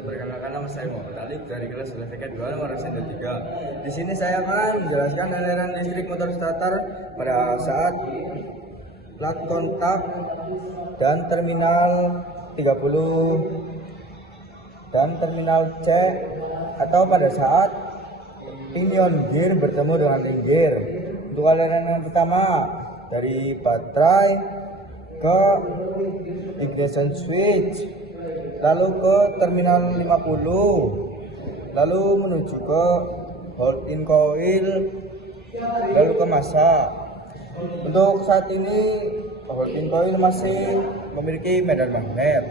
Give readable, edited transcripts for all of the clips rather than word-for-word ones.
Perkenalkan, nama saya Muhammad Ali dari kelas LVK 2 nomor 3. Di sini saya akan menjelaskan aliran listrik motor starter pada saat plat kontak dan terminal 30 dan terminal C, atau pada saat pinion gear bertemu dengan ring gear. Untuk aliran yang pertama dari baterai ke ignition switch, lalu ke terminal 50, lalu menuju ke hold-in coil, lalu ke massa. Untuk saat ini hold-in coil masih memiliki medan magnet.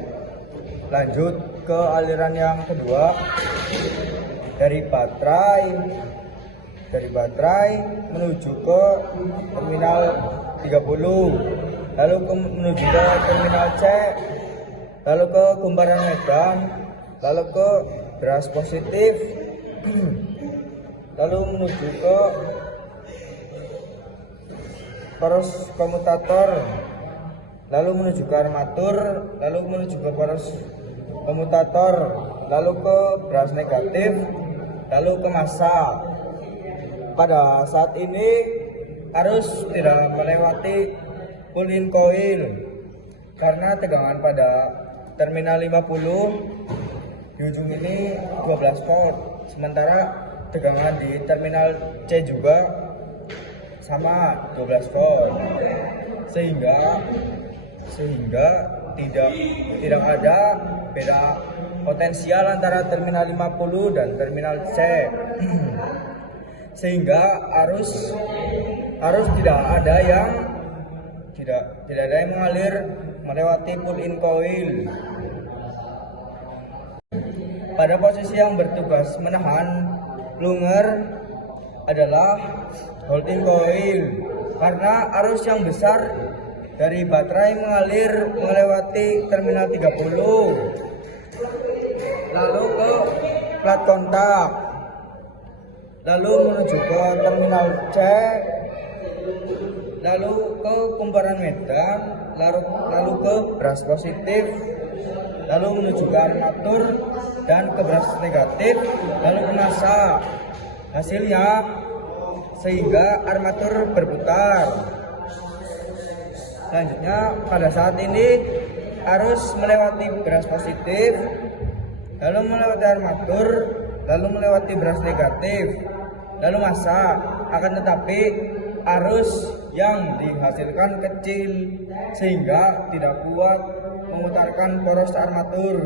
Lanjut ke aliran yang kedua dari baterai menuju ke terminal 30, lalu menuju ke terminal C, lalu ke kumparan medan, lalu ke beras positif, lalu menuju ke poros komutator, lalu menuju ke armatur, lalu menuju ke poros komutator, lalu ke beras negatif, lalu ke massa. Pada saat ini arus tidak melewati pull-in coil karena tegangan pada terminal 50 di ujung ini 12 volt, sementara tegangan di terminal C juga sama 12 volt, sehingga tidak ada beda potensial antara terminal 50 dan terminal C, sehingga arus tidak ada yang mengalir melewati pull-in coil. Pada posisi yang bertugas menahan plunger adalah hold-in coil, karena arus yang besar dari baterai mengalir melewati terminal 30, lalu ke plat kontak, lalu menuju ke terminal C, lalu ke kumparan medan, lalu ke beras positif, lalu menuju ke armatur dan ke beras negatif, lalu ke massa. Hasilnya sehingga armatur berputar. Selanjutnya pada saat ini arus melewati beras positif, lalu melewati armatur, lalu melewati beras negatif, lalu massa. Akan tetapi arus yang dihasilkan kecil sehingga tidak kuat memutarkan poros armatur.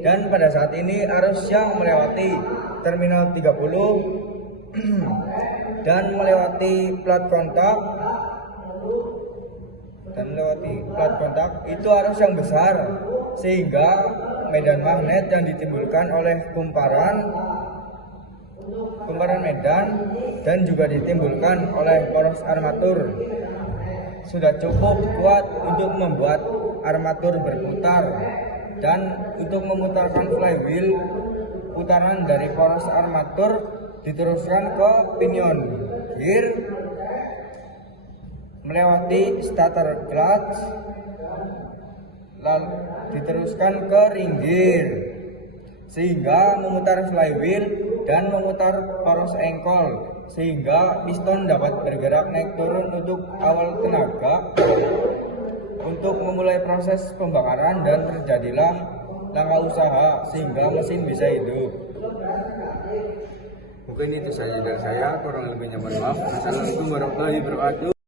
Dan pada saat ini arus yang melewati terminal 30 dan melewati plat kontak itu arus yang besar, sehingga medan magnet yang ditimbulkan oleh kumparan medan dan juga ditimbulkan oleh poros armatur sudah cukup kuat untuk membuat armatur berputar, dan untuk memutarkan flywheel, putaran dari poros armatur diteruskan ke pinion gear melewati starter clutch, lalu diteruskan ke ring gear sehingga memutar flywheel dan memutar poros engkol, sehingga piston dapat bergerak naik turun untuk awal tenaga untuk memulai proses pembakaran, dan terjadilah langkah usaha sehingga mesin bisa hidup. Mungkin itu saja dari saya, kurang lebihnya mohon maaf. Assalamualaikum warahmatullahi wabarakatuh.